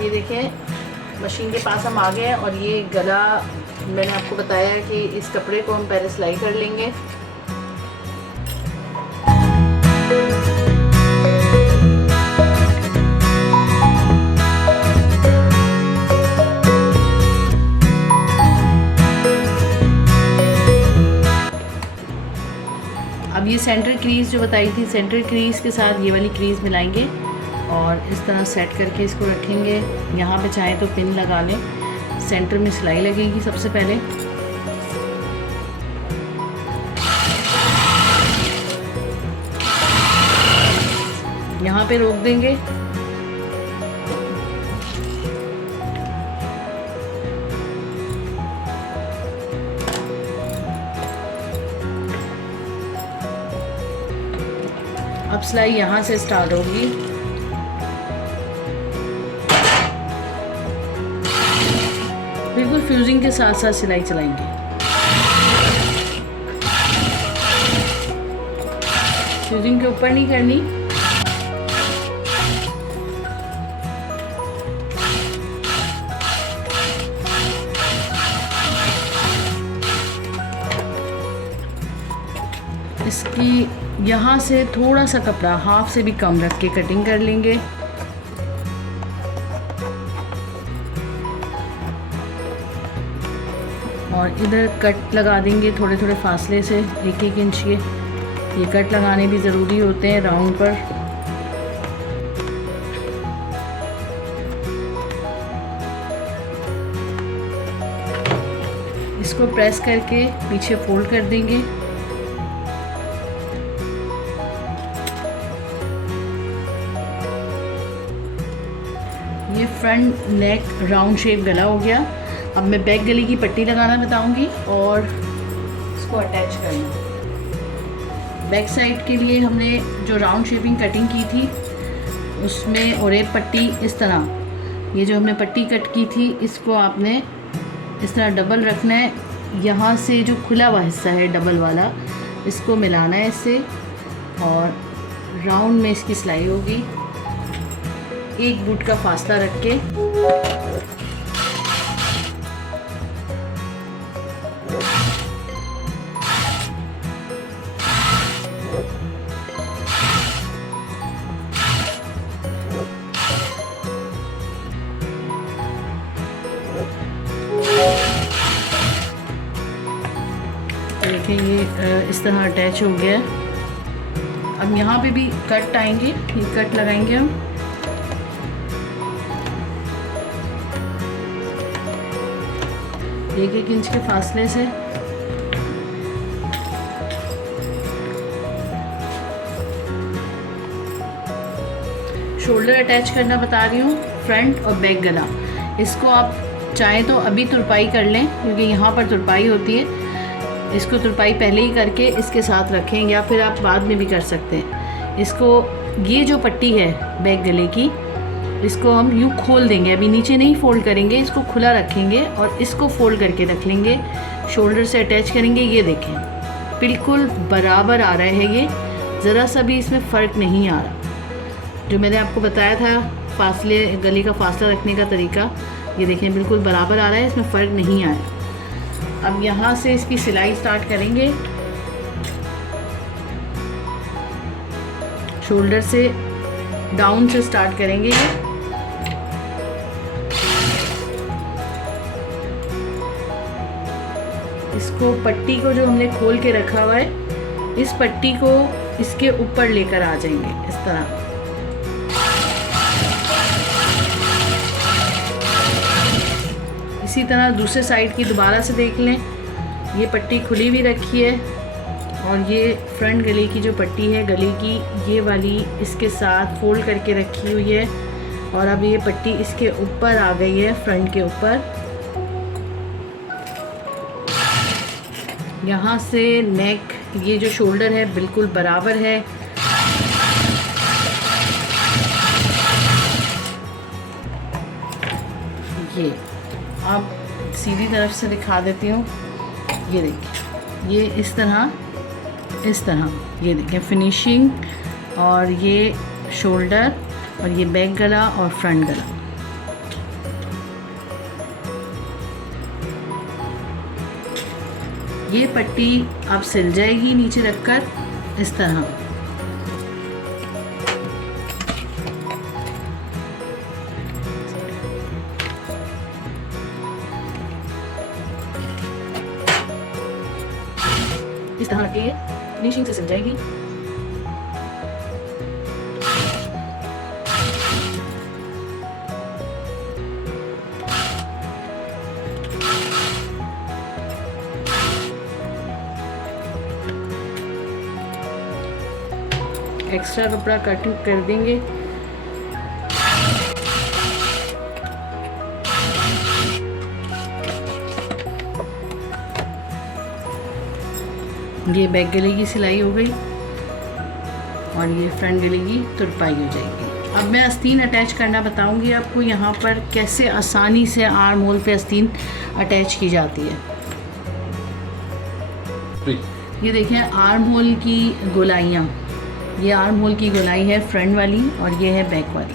अब ये देखें मशीन के पास हम आ गए हैं और ये गला मैंने आपको बताया है कि इस कपड़े को हम पहले सिलाई कर लेंगे। अब ये सेंटर क्रीज़ जो बताई थी, सेंटर क्रीज़ के साथ ये वाली क्रीज़ मिलाएंगे और इस तरह सेट करके इसको रखेंगे। यहाँ पे चाहें तो पिन लगा लें। सेंटर में सिलाई लगेगी सबसे पहले। यहाँ पे रोक देंगे। अब सिलाई यहाँ से स्टार्ट होगी। बिल्कुल फ्यूजिंग के साथ साथ सिलाई चलाएंगे। फ्यूजिंग के ऊपर नहीं करनी। इसकी यहाँ से थोड़ा सा कपड़ा हाफ से भी कम रख के कटिंग कर लेंगे। और इधर कट लगा देंगे थोड़े थोड़े फासले से, 1-1 इंच के। ये कट लगाने भी ज़रूरी होते हैं राउंड पर। इसको प्रेस करके पीछे फोल्ड कर देंगे। ये फ्रंट नेक राउंड शेप गला हो गया। अब मैं बैक गले की पट्टी लगाना बताऊंगी और इसको अटैच करना। बैक साइड के लिए हमने जो राउंड शेपिंग कटिंग की थी उसमें और एक पट्टी इस तरह, ये जो हमने पट्टी कट की थी इसको आपने इस तरह डबल रखना है। यहाँ से जो खुला हुआ हिस्सा है डबल वाला, इसको मिलाना है इससे और राउंड में इसकी सिलाई होगी। 1 बूट का फासला रख के देखिए ये इस तरह अटैच हो गया है। अब यहाँ पे भी कट आएंगे, ये कट लगाएंगे हम। एक 1 इंच के फासले से। शोल्डर अटैच करना बता रही हूँ, फ्रंट और बैक गला। इसको आप चाहें तो अभी तुरपाई कर लें क्योंकि यहाँ पर तुरपाई होती है। इसको तुरपाई पहले ही करके इसके साथ रखें या फिर आप बाद में भी कर सकते हैं। इसको ये जो पट्टी है बैक गले की, इसको हम यूँ खोल देंगे। अभी नीचे नहीं फोल्ड करेंगे, इसको खुला रखेंगे और इसको फोल्ड करके रख लेंगे। शोल्डर से अटैच करेंगे। ये देखें बिल्कुल बराबर आ रहा है। ये ज़रा सा भी इसमें फ़र्क नहीं आ रहा। जो मैंने आपको बताया था फासले, गले का फासला रखने का तरीका, ये देखें बिल्कुल बराबर आ रहा है, इसमें फ़र्क नहीं आया। अब यहाँ से इसकी सिलाई स्टार्ट करेंगे। शोल्डर से डाउन से स्टार्ट करेंगे। इसको पट्टी को जो हमने खोल के रखा हुआ है, इस पट्टी को इसके ऊपर लेकर आ जाएंगे इस तरह। इसी तरह दूसरे साइड की दोबारा से देख लें। ये पट्टी खुली भी रखी है और ये फ्रंट गले की जो पट्टी है गले की, ये वाली इसके साथ फोल्ड करके रखी हुई है और अब ये पट्टी इसके ऊपर आ गई है, फ्रंट के ऊपर। यहाँ से नेक, ये जो शोल्डर है बिल्कुल बराबर है। ये आप सीधी तरफ से दिखा देती हूँ। ये देखिए, ये इस तरह ये देखें फिनिशिंग, और ये शोल्डर और ये बैक गला और फ्रंट गला। ये पट्टी अब सिल जाएगी नीचे रखकर इस तरह। इस तरह के फिनिशिंग से सिल जाएगी। एक्स्ट्रा कपड़ा कट कर देंगे। ये बैक गले की सिलाई हो गई और ये फ्रंट गले की तुरपाई हो जाएगी। अब मैं आस्तीन अटैच करना बताऊंगी आपको यहाँ पर कैसे आसानी से आर्म होल पे आस्तीन अटैच की जाती है। ये देखें आर्म होल की गोलाइयाँ, ये आर्म होल की गोलाई है फ्रंट वाली और ये है बैक वाली।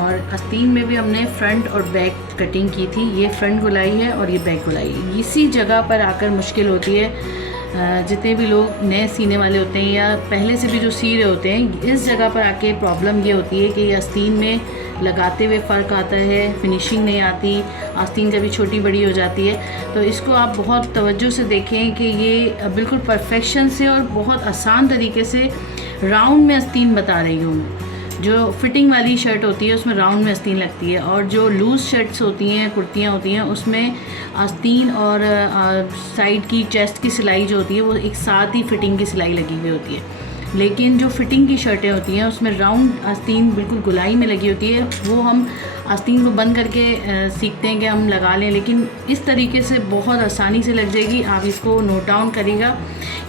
और आस्तीन में भी हमने फ्रंट और बैक कटिंग की थी। ये फ्रंट गोलाई है और ये बैक गोलाई है। इसी जगह पर आकर मुश्किल होती है, जितने भी लोग नए सीने वाले होते हैं या पहले से भी जो सी रहे होते हैं, इस जगह पर आके प्रॉब्लम ये होती है कि आस्तीन में लगाते हुए फ़र्क आता है, फिनिशिंग नहीं आती, आस्तीन कभी छोटी बड़ी हो जाती है। तो इसको आप बहुत तवज्जो से देखें कि ये बिल्कुल परफेक्शन से और बहुत आसान तरीके से राउंड में आस्तीन बता रही हूँ मैं। जो फिटिंग वाली शर्ट होती है उसमें राउंड में आस्तीन लगती है, और जो लूज़ शर्ट्स होती हैं, कुर्तियाँ होती हैं, उसमें आस्तीन और साइड की चेस्ट की सिलाई जो होती है वो एक साथ ही फिटिंग की सिलाई लगी हुई होती है। लेकिन जो फिटिंग की शर्टें होती हैं उसमें राउंड आस्तीन बिल्कुल गुलाई में लगी होती है। वो हम आस्तीन को बंद करके सीखते हैं कि हम लगा लें, लेकिन इस तरीके से बहुत आसानी से लग जाएगी। आप इसको नोट डाउन करिएगा।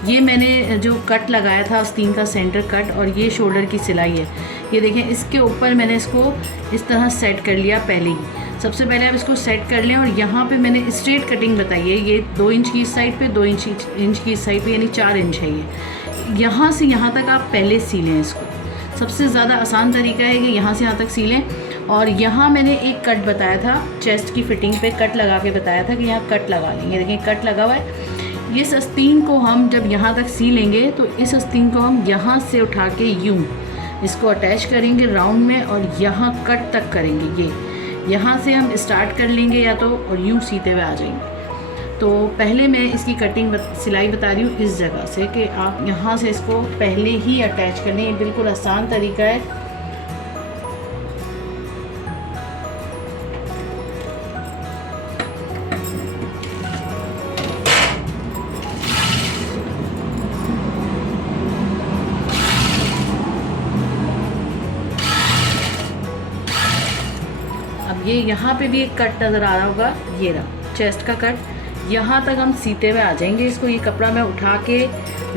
ये मैंने जो कट लगाया था आस्तीन का सेंटर कट, और ये शोल्डर की सिलाई है। ये देखें, इसके ऊपर मैंने इसको इस तरह सेट कर लिया। पहले ही सबसे पहले आप इसको सेट कर लें, और यहाँ पे मैंने स्ट्रेट कटिंग बताई है। ये 2 इंच की इस साइड पे, 2 इंच की इस साइड पे, यानी 4 इंच है ये। यहाँ से यहाँ तक आप पहले सी लें इसको। सबसे ज़्यादा आसान तरीका है कि यहाँ से यहाँ तक सी लें। और यहाँ मैंने एक कट बताया था, चेस्ट की फिटिंग पे कट लगा के बताया था कि यहाँ कट लगा लेंगे। देखिए कट लगा हुआ है। इस आस्तीन को हम जब यहाँ तक सी लेंगे तो इस आस्तीन को हम यहाँ से उठा के यूँ इसको अटैच करेंगे राउंड में, और यहाँ कट तक करेंगे। ये यहाँ से हम स्टार्ट कर लेंगे या तो, और यूँ सीते हुए आ जाएंगे। तो पहले मैं इसकी कटिंग सिलाई बता रही हूँ इस जगह से कि आप यहाँ से इसको पहले ही अटैच कर लें। ये बिल्कुल आसान तरीका है। अब ये यहाँ पे भी एक कट नज़र आ रहा होगा, ये रहा चेस्ट का कट। यहाँ तक हम सीते हुए आ जाएंगे इसको। ये कपड़ा मैं उठा के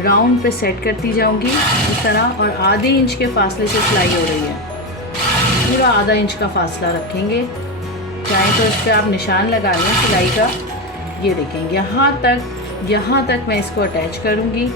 राउंड पे सेट करती जाऊंगी इस तरह, और आधे इंच के फासले से सिलाई हो रही है। पूरा आधा इंच का फासला रखेंगे। चाहे तो इस पर आप निशान लगा लें सिलाई का। ये देखें यहाँ तक मैं इसको अटैच करूँगी।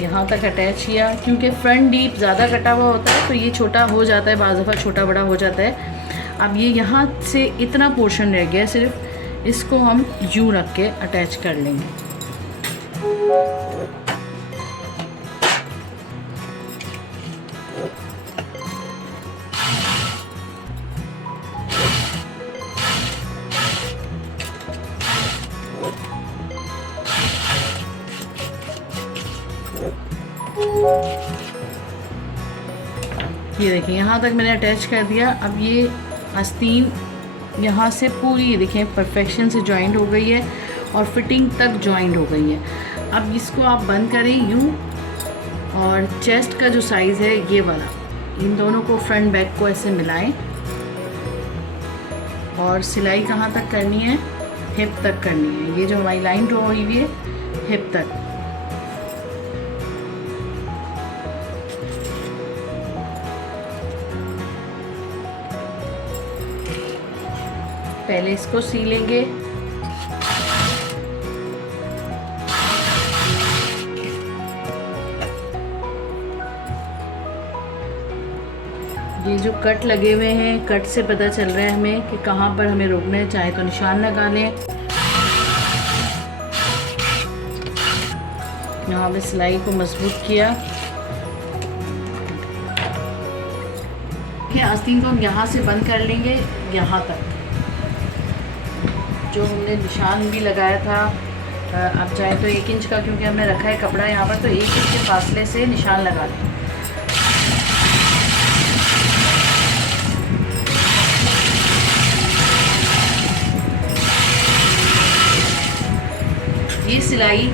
यहाँ तक अटैच किया। क्योंकि फ्रंट डीप ज़्यादा कटा हुआ होता है तो ये छोटा हो जाता है, बाज़ दफ़ा छोटा बड़ा हो जाता है। अब ये यहाँ से इतना पोर्शन रह गया, सिर्फ इसको हम यूँ रख के अटैच कर लेंगे। ये देखिए यहाँ तक मैंने अटैच कर दिया। अब ये आस्तीन यहाँ से पूरी ये देखें परफेक्शन से जॉइंट हो गई है और फिटिंग तक जॉइंट हो गई है। अब इसको आप बंद करें यूँ, और चेस्ट का जो साइज़ है ये वाला, इन दोनों को फ्रंट बैक को ऐसे मिलाएं, और सिलाई कहाँ तक करनी है, हिप तक करनी है। ये जो हमारी लाइन ड्रॉ हुई हुई है हिप तक। पहले इसको सी लेंगे। ये जो कट लगे हुए हैं, कट से पता चल रहा है हमें कि कहाँ पर हमें रोकना है। चाहे तो निशान लगा लें। यहाँ पे सिलाई को मजबूत किया। आस्तीन को हम यहाँ से बंद कर लेंगे यहाँ तक, जो हमने निशान भी लगाया था। अब चाहे तो 1 इंच का, क्योंकि हमने रखा है कपड़ा यहाँ पर, तो 1 इंच के फासले से निशान लगा लें। ये सिलाई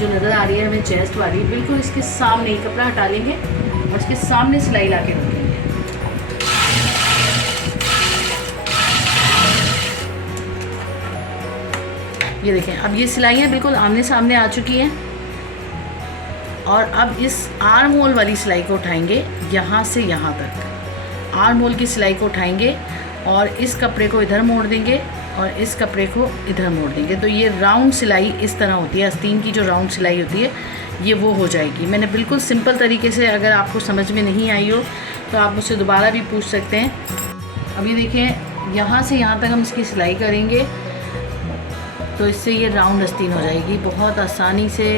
जो नज़र आ रही है हमें चेस्ट वाली, बिल्कुल इसके सामने कपड़ा हटा लेंगे और इसके सामने सिलाई ला के रखेंगे। ये देखें, अब ये सिलाइयाँ बिल्कुल आमने सामने आ चुकी हैं। और अब इस आर्म होल वाली सिलाई को उठाएंगे यहाँ से यहाँ तक। आर्म होल की सिलाई को उठाएंगे और इस कपड़े को इधर मोड़ देंगे और इस कपड़े को इधर मोड़ देंगे। तो ये राउंड सिलाई इस तरह होती है। आस्तीन की जो राउंड सिलाई होती है ये वो हो जाएगी। मैंने बिल्कुल सिंपल तरीके से, अगर आपको समझ में नहीं आई हो तो आप मुझसे दोबारा भी पूछ सकते हैं। अभी देखें, यहाँ से यहाँ तक हम इसकी सिलाई करेंगे तो इससे ये राउंड आस्तीन हो जाएगी। बहुत आसानी से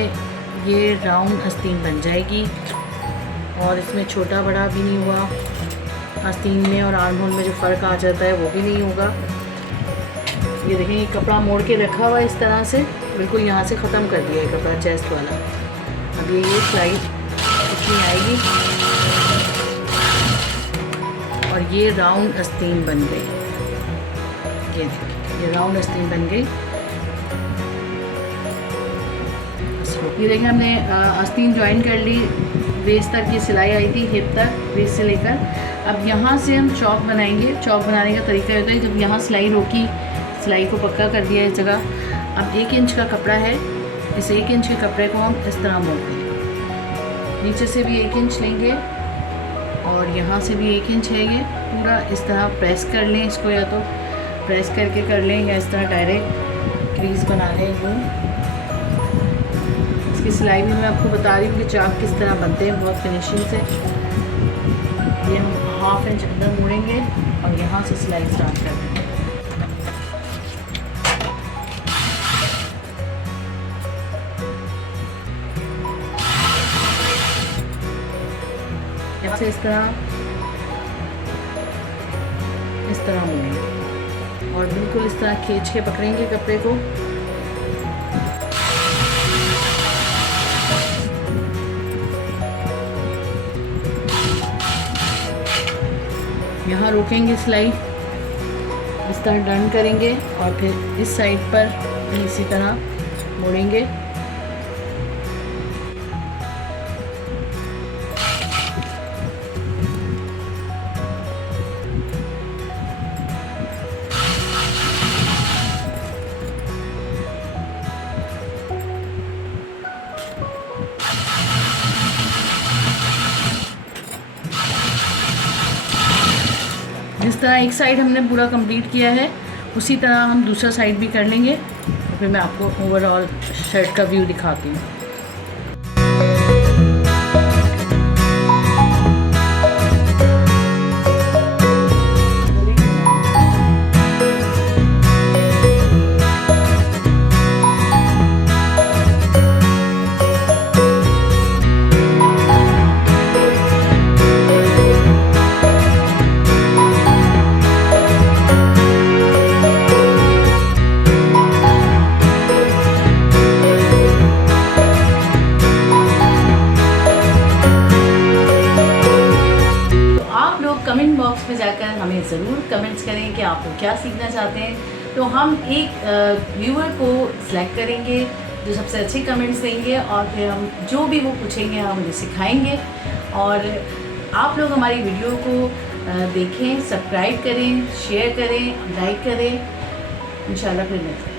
ये राउंड आस्तीन बन जाएगी और इसमें छोटा बड़ा भी नहीं हुआ। आस्तीन में और आर्म होल में जो फ़र्क आ जाता है वो भी नहीं होगा। ये देखें, ये कपड़ा मोड़ के रखा हुआ है इस तरह से, बिल्कुल यहाँ से ख़त्म कर दिया है कपड़ा चेस्ट वाला। अब ये सिलाई इसमें आएगी और ये राउंड आस्तीन बन गई। ये देखिए, ये राउंड आस्तीन बन गई। ये देखिए, हमने आस्तीन ज्वाइन कर ली। वेस्ट तक ये सिलाई आई थी, हिप तक, वेस्ट से लेकर। अब यहाँ से हम चौक बनाएंगे। चौक बनाने का तरीका होता है, जब यहाँ सिलाई रोकी, सिलाई को पक्का कर दिया इस जगह। अब 1 इंच का कपड़ा है, इस 1 इंच के कपड़े को हम इस तरह मोड़ देंगे। नीचे से भी 1 इंच लेंगे और यहाँ से भी 1 इंच है। ये पूरा इस तरह प्रेस कर लें इसको, या तो प्रेस करके कर लें या इस तरह डायरेक्ट क्रीज बना लें। वो इसकी सिलाई भी मैं आपको बता रही हूँ कि चाक किस तरह बनते हैं, बहुत फिनिशिंग से। ये हम 1/2 इंच अंदर मोड़ेंगे और यहाँ से सिलाई स्टार्ट कर देंगे। यहाँ से इस तरह मोड़ेंगे और बिल्कुल इस तरह खींच के पकड़ेंगे कपड़े को। यहाँ रोकेंगे सिलाई, इस तरह टर्न करेंगे और फिर इस साइड पर भी इसी तरह मोड़ेंगे। जिस तरह एक साइड हमने पूरा कंप्लीट किया है, उसी तरह हम दूसरा साइड भी कर लेंगे। फिर मैं आपको ओवरऑल शर्ट का व्यू दिखाती हूँ। कमेंट बॉक्स में जाकर हमें ज़रूर कमेंट्स करें कि आप क्या सीखना चाहते हैं। तो हम एक व्यूअर को सिलेक्ट करेंगे जो सबसे अच्छे कमेंट्स देंगे और फिर हम जो भी वो पूछेंगे हम उन्हें सिखाएंगे। और आप लोग हमारी वीडियो को देखें, सब्सक्राइब करें, शेयर करें, लाइक करें। इंशाल्लाह फिर मिलते हैं।